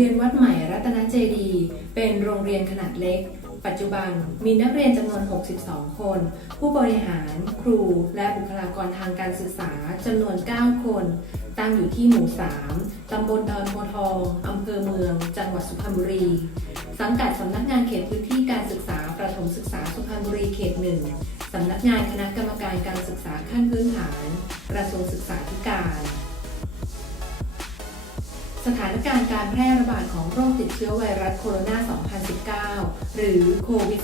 เรียนวัดใหม่รัตนเจดีเป็นโรงเรียนขนาดเล็ก ปัจจุบันมีนักเรียนจำนวน 62 คน ผู้บริหาร ครู และบุคลากรทางการศึกษาจำนวน 9 คน ตั้งอยู่ที่หมู่ 3 ตำบลดอนโพทองอำเภอเมือง จังหวัดสุพรรณบุรี สังกัดสำนักงานเขตพื้นที่การศึกษาประถมศึกษาสุพรรณบุรีเขตหนึ่งสำนักงานคณะกรรมการการศึกษาขั้นพื้นฐาน กระทรวงศึกษาธิการ สถานการณ์การแพร่ระบาดของโรคติดเชื้อไวรัสโคโรนา 2019 หรือโควิด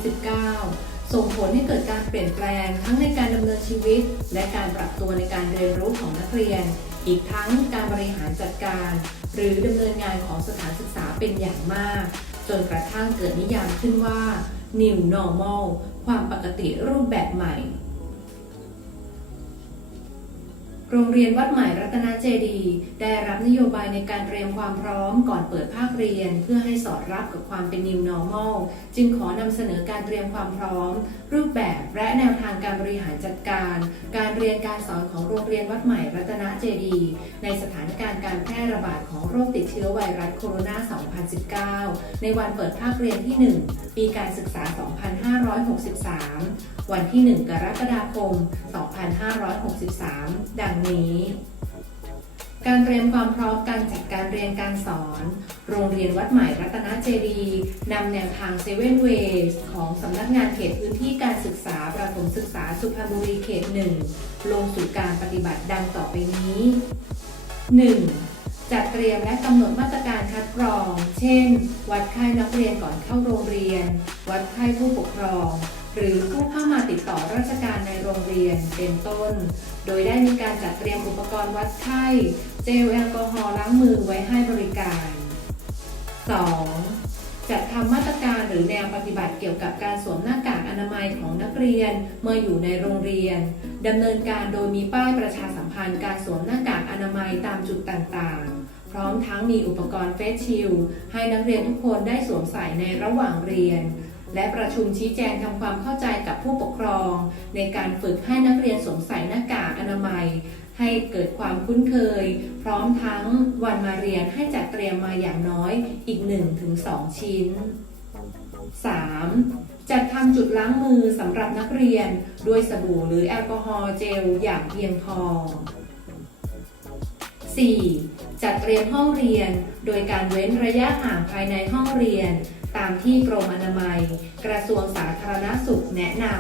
-19 ส่งผลให้เกิดการเปลี่ยนแปลงทั้งในการดำเนินชีวิต และการปรับตัวในการเรียนรู้ของนักเรียน อีกทั้งการบริหารจัดการ หรือดำเนินงานของสถานศึกษาเป็นอย่างมาก จนกระทั่งเกิดนิยามขึ้นว่า New Normal ความปกติรูปแบบใหม่ โรงเรียนวัดใหม่รัตนเจดี ได้รับนโยบายในการเตรียมความพร้อมก่อนเปิดภาคเรียน เพื่อให้สอดรับกับความเป็น New Normal จึงขอนำเสนอการเตรียมความพร้อม รูปแบบและแนวทางการบริหารจัดการ การเรียนการสอนของโรงเรียนวัดใหม่รัตนเจดี ในสถานการณ์การแพร่ระบาดของโรคติดเชื้อไวรัสโคโรนา 2019 ในวันเปิดภาคเรียนที่ 1 ปีการศึกษา 2563 วันที่ 1 กรกฎาคม 2563 ดังนี้ การเตรียมความพร้อมการจัดการเรียนการสอน โรงเรียนวัดใหม่รัตนเจดีนำแนวทางเซเว่นเวสของสำนักงานเขตพื้นที่การศึกษาประถมศึกษาสุพรรณบุรีเขตหนึ่งลงสู่การปฏิบัติดังต่อไปนี้ 1. จัดเตรียมและกำหนดมาตรการคัดกรอง เช่น วัดไข้นักเรียนก่อนเข้าโรงเรียน วัดไข้ผู้ปกครอง หรือผู้เข้ามาติดต่อราชการในโรงเรียนเป็นต้น โดยได้มีการจัดเตรียมอุปกรณ์วัดไข้ เจลแอลกอฮอล์ล้างมือไว้ให้บริการ 2. จัดทำมาตรการหรือแนวปฏิบัติเกี่ยวกับการสวมหน้ากากอนามัยของนักเรียนเมื่ออยู่ในโรงเรียนดำเนินการโดยมีป้ายประชาสัมพันธ์การสวมหน้ากากอนามัยตามจุดต่างๆพร้อมทั้งมีอุปกรณ์เฟสชิลให้นักเรียนทุกคนได้สวมใส่ในระหว่างเรียน และประชุมชี้แจงทำความเข้าใจกับผู้ปกครอง ในการฝึกให้นักเรียนสวมใส่หน้ากากอนามัย ให้เกิดความคุ้นเคย พร้อมทั้งวันมาเรียนให้จัดเตรียมมาอย่างน้อยอีก 1-2 ชิ้น 3. จัดทำจุดล้างมือสำหรับนักเรียนด้วยสบู่หรือแอลกอฮอล์เจลอย่างเพียงพอ 4. จัดเตรียมห้องเรียน โดยการเว้นระยะห่างภายในห้องเรียน ตามที่กรมอนามัย กระทรวงสาธารณสุขแนะนำ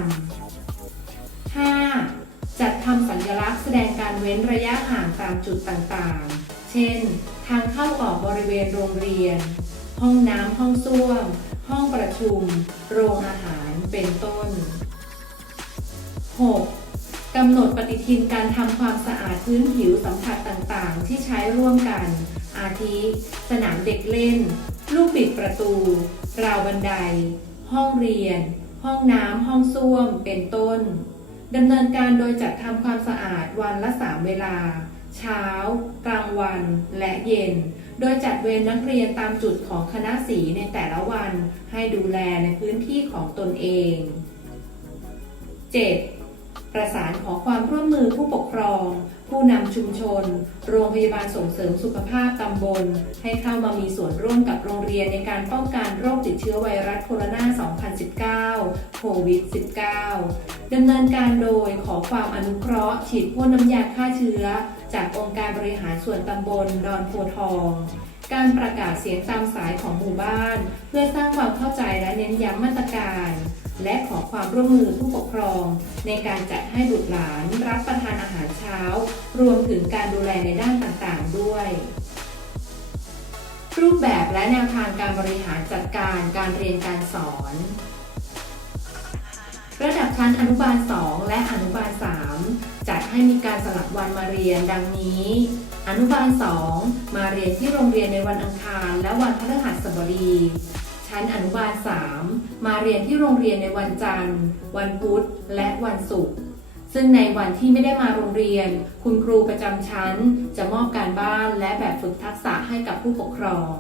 5. จัดทำสัญลักษณ์แสดงการเว้นระยะห่างตามจุดต่างๆ เช่น ทางเข้าออกบริเวณโรงเรียน ห้องน้ำห้องส้วม ห้องประชุม โรงอาหารเป็นต้น 6. กำหนดปฏิทินการทำความสะอาดพื้นผิวสัมผัสต่างๆ ที่ใช้ร่วมกัน อาทิ สนามเด็กเล่น ลูกบิดประตู ราวบันได ห้องเรียน ห้องน้ำ ห้องส้วม เป็นต้นดำเนินการโดยจัดทำความสะอาดวันละ 3 เวลา เช้า กลางวัน และเย็น โดยจัดเวรนักเรียนตามจุดของคณะสีในแต่ละวัน ให้ดูแลในพื้นที่ของตนเอง 7. ประสานขอความร่วมมือผู้ปกครอง ผู้นำชุมชน โรงพยาบาลส่งเสริมสุขภาพตำบล ให้เข้ามามีส่วนร่วมกับโรงเรียนในการป้องกันโรคติดเชื้อไวรัสโคโรนา 2019 โควิด -19 ดำเนินการโดยขอความอนุเคราะห์ ฉีดพ่นน้ำยาฆ่าเชื้อ จากองค์การบริหารส่วนตำบลดอนโพทองการประกาศเสียงตามสายของหมู่บ้าน เพื่อสร้างความเข้าใจและเน้นย้ำมาตรการ และขอความร่วมมือผู้ปกครอง ในการจัดให้บุตรหลานรับประทานอาหารเช้า รวมถึงการดูแลในด้านต่างๆ ด้วย รูปแบบและแนวทางการบริหารจัดการการเรียนการสอน ระดับชั้นอนุบาล 2 และอนุบาล 3 จัดให้มีการสลับวันมาเรียนดังนี้ อนุบาล 2 มาเรียนที่โรงเรียนในวันอังคารและวันพฤหัสบดี ชั้นอนุบาล 3 มาเรียนที่โรงเรียนในวันจันทร์ วันพุธ และวันศุกร์ ซึ่งในวันที่ไม่ได้มาโรงเรียน คุณครูประจำชั้นจะมอบการบ้านและแบบฝึกทักษะให้กับผู้ปกครอง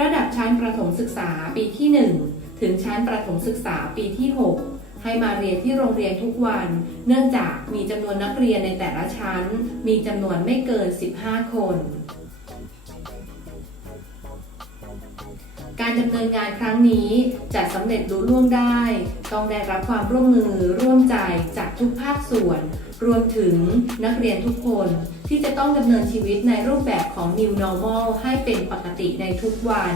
ระดับชั้นประถมศึกษาปีที่ 1 ถึงชั้นประถมศึกษาปีที่ 6 ให้มาเรียนที่โรงเรียนทุกวัน เนื่องจากมีจำนวนนักเรียนในแต่ละชั้น มีจำนวนไม่เกิน 15 คน การดำเนินงานครั้งนี้จะสำเร็จลุล่วงได้ ต้องได้รับความร่วมมือร่วมใจจากทุกภาคส่วน รวมถึงนักเรียนทุกคนที่จะต้องดำเนินชีวิตในรูปแบบของ New Normal ให้เป็นปกติในทุกวัน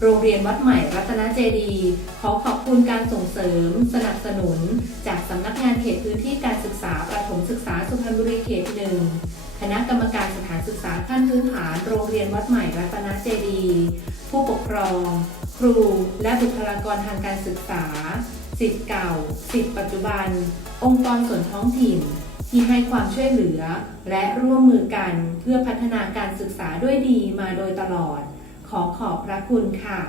โรงเรียนวัดใหม่รัตนเจดีขอขอบคุณการส่งเสริม สนับสนุน จากสำนักงานเขตพื้นที่การศึกษาประถมศึกษาสุพรรณบุรีเขตหนึ่ง คณะกรรมการสถานศึกษาขั้นพื้นฐานโรงเรียนวัดใหม่รัตนเจดีผู้ปกครอง ครู และบุคลากรทางการศึกษาสิทธิ์เก่าสิทธิ์ปัจจุบัน องค์กรส่วนท้องถิ่น ที่ให้ความช่วยเหลือ และร่วมมือกันเพื่อพัฒนาการศึกษาด้วยดีมาโดยตลอด ขอขอบพระคุณค่ะ